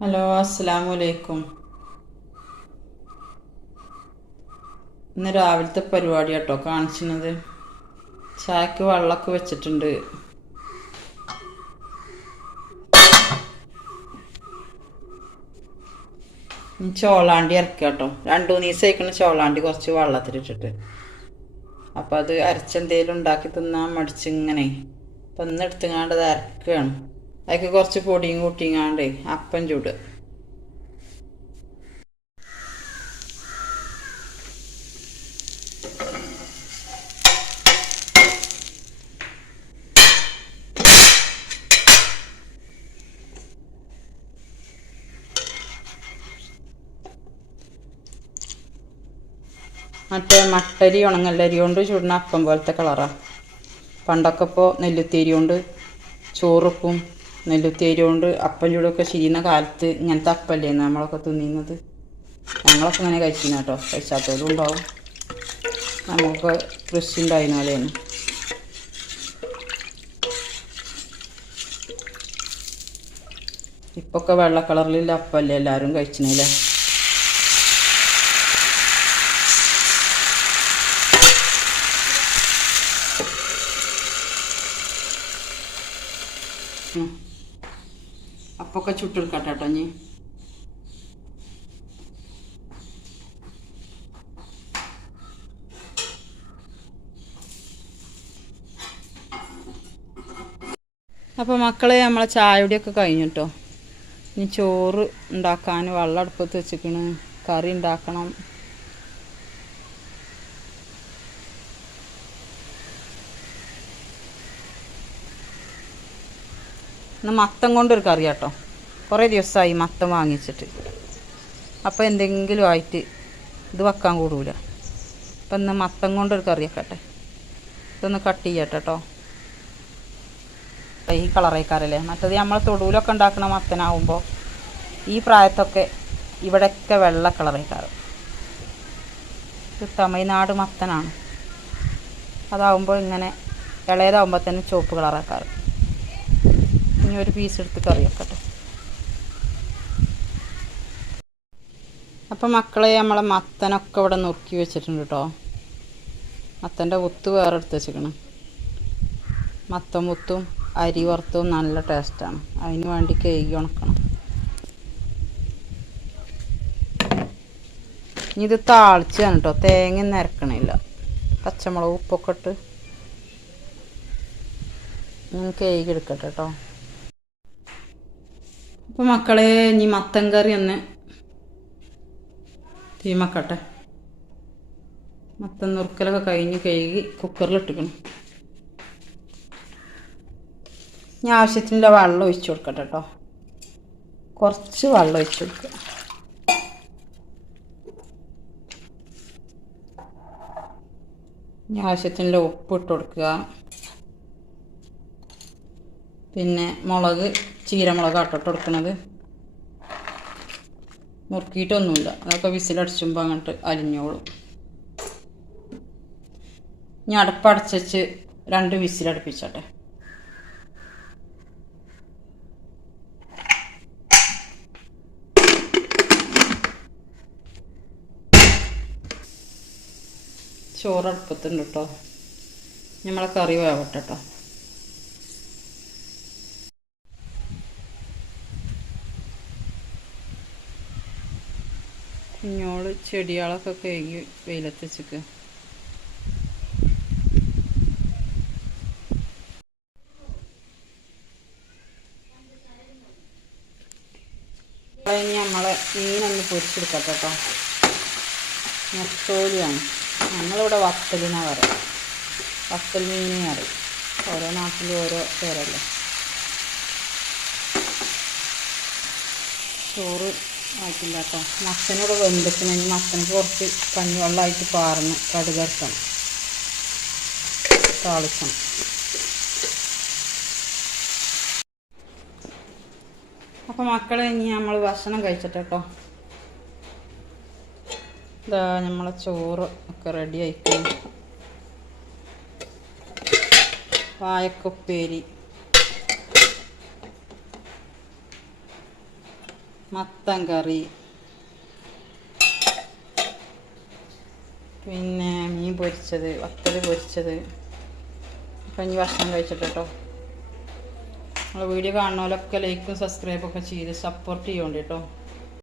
Hello അസ്സലാമു അലൈക്കും ഇന്ന് രാവിലത്തെ പരിപാടി കേട്ടോ കാണിച്ചിരുന്നത് ചായക്ക് വെള്ളമൊക്കെ വെച്ചിട്ടുണ്ട്. ചോളാണ്ടി ഇറക്കുക കേട്ടോ രണ്ടു മൂന്ന് ദിവസം കഴിക്കണ ചോളാണ്ടി കുറച്ച് വെള്ളത്തിലിട്ടിട്ട്. അപ്പം അത് അരച്ചെന്തേലും ഉണ്ടാക്കി തിന്നാൻ മടിച്ചിങ്ങനെ. അപ്പം ഇന്ന് എടുത്തുങ്ങാണ്ട് അത് അരക്കുകയാണ് അതിക്ക് കുറച്ച് പൊടിയും കൂട്ടിങ്ങാണ്ട് അപ്പം ചൂട്. മറ്റേ മട്ടരി ഉണങ്ങല്ലരി കൊണ്ട് ചുടുന്ന അപ്പം പോലത്തെ കളറാണ് പണ്ടൊക്കെ ഇപ്പോൾ നെല്ലുത്തേരി കൊണ്ട് ചോറുപ്പും നെല്ലുത്തേരി കൊണ്ട് അപ്പം ചൂടൊക്കെ ശരിയുന്ന കാലത്ത് ഇങ്ങനത്തെ അപ്പല്ലേ നമ്മളൊക്കെ തിന്നിരുന്നത് ഞങ്ങളൊക്കെ ഇങ്ങനെ കഴിക്കുന്ന കേട്ടോ കഴിച്ചാത്തവരും ഉണ്ടാവും. നമുക്ക് കൃഷി ഉണ്ടായിരുന്ന പോലെയാണ്. ഇപ്പൊക്കെ വെള്ള കളറിലുള്ള അപ്പല്ലേ എല്ലാവരും കഴിച്ചിനല്ലേ അപ്പൊക്കെ ചുട്ടെടുക്കട്ടോ കേട്ടോ ഇനി. അപ്പോൾ മക്കളെ നമ്മളെ ചായയുടെയൊക്കെ കഴിഞ്ഞു കേട്ടോ ഇനി ചോറ് ഉണ്ടാക്കാൻ വെള്ളം അടുപ്പത്ത് വെച്ചിക്കണ് കറി ഉണ്ടാക്കണം. ഇന്ന് മത്തം കൊണ്ടൊരു കറി കേട്ടോ കുറേ ദിവസമായി മത്തം വാങ്ങിച്ചിട്ട്. അപ്പോൾ എന്തെങ്കിലും ആയിട്ട് ഇത് വെക്കാൻ കൂടൂല. അപ്പം ഇന്ന് മത്തം കൊണ്ടൊരു കറി വെക്കട്ടെ. ഇതൊന്ന് കട്ട് ചെയ്യട്ടെ ഈ കളറേക്കാരല്ലേ? മറ്റത് നമ്മൾ തൊടുവിലൊക്കെ ഉണ്ടാക്കുന്ന മത്തനാവുമ്പോൾ ഈ പ്രായത്തൊക്കെ ഇവിടെയൊക്കെ വെള്ള കളറേക്കാറ് ഇത് തമിഴ്നാട് മത്തനാണ്. അതാവുമ്പോൾ ഇങ്ങനെ ഇളയതാവുമ്പോൾ തന്നെ ചുവപ്പ് കളറാക്കാറ് ഇനി ഒരു പീസ് എടുത്ത് കറി വെക്കട്ടെ അപ്പം മക്കളെ നമ്മളെ മത്തനൊക്കെ ഇവിടെ നുറുക്കി വെച്ചിട്ടുണ്ട് കേട്ടോ മത്തന്റെ മുത്ത് വേറെ എടുത്ത് വെച്ചിരിക്കണം. മത്തം മുത്തും അരി വറുത്തും നല്ല ടേസ്റ്റാണ് അതിന് വേണ്ടി കേക്ക് ഉണക്കണം. ഇനി ഇത് താളിച്ചാണ് കേട്ടോ തേങ്ങ നിരക്കണില്ല പച്ചമുളക് ഉപ്പൊക്കെ ഇട്ട്. കേക്ക് എടുക്കട്ടെ കേട്ടോ അപ്പോൾ മക്കളെ ഇനി മത്തൻ കറി ഒന്ന് തീമക്കട്ടെ. മത്തൻ നുറുക്കലൊക്കെ കഴിഞ്ഞ് കഴുകി കുക്കറിൽ കുക്കറിലിട്ടിക്കണം ഇനി ആവശ്യത്തിനുള്ള വെള്ളം ഒഴിച്ചു കൊടുക്കട്ടെ കേട്ടോ കുറച്ച് വെള്ളം ഒഴിച്ചു കൊടുക്കുക. ഇനി ആവശ്യത്തിനുള്ള ഉപ്പ് ഇട്ട് കൊടുക്കുക. പിന്നെ മുളക് ചീരമുളക് ഇട്ടിട്ട് കൊടുക്കണത്. മുറുക്കിയിട്ടൊന്നുമില്ല. അതൊക്കെ വിസിലടിച്ചുമ്പോൾ അങ്ങോട്ട് അലിഞ്ഞോളും. ഇനി അടുപ്പടച്ച് രണ്ട് വിസിലടുപ്പിച്ചോട്ടെ. ചോറ് അടുപ്പത്തുണ്ട് കേട്ടോ നമ്മളെ കറി വേവട്ടെ കേട്ടോ കുഞ്ഞോൾ ചെടികളൊക്കെ കഴുകി വെയിലത്ത് വെച്ചിക്ക്. ഇനി നമ്മളെ മീനൊന്ന് പൊരിച്ചെടുക്കട്ടെ കേട്ടോ നെത്തോലിയാണ് ഞങ്ങളിവിടെ വത്തലിനാ പറയാം. വത്തൽ മീനെ അറിയും. ഓരോ നാട്ടിലും ഓരോ പേരല്ലേ. ചോറ് ആക്കില്ല കേട്ടോ മത്തനോട് വെന്തിക്കണമെങ്കിൽ മത്തനക്ക് കുറച്ച് കഞ്ഞിവെള്ളമായിട്ട് പാർന്ന് കടുകർക്കണം താളിക്കണം. അപ്പോൾ മക്കളെ ഇനി നമ്മൾ ഭക്ഷണം കഴിച്ചിട്ട് കേട്ടോ ഇതാ നമ്മളെ ചോറ് ഒക്കെ റെഡി ആയിക്കണം. വായക്കുപ്പേരി. മത്തൻ കറി. പിന്നെ മീൻ പൊരിച്ചത് വത്തൽ പൊരിച്ചത്. അപ്പം ഇനി ഭക്ഷണം കഴിച്ചിട്ട് നമ്മൾ വീഡിയോ കാണുന്നവരൊക്കെ ലൈക്കും സബ്സ്ക്രൈബൊക്കെ ചെയ്ത് സപ്പോർട്ട് ചെയ്യുന്നുണ്ട് കേട്ടോ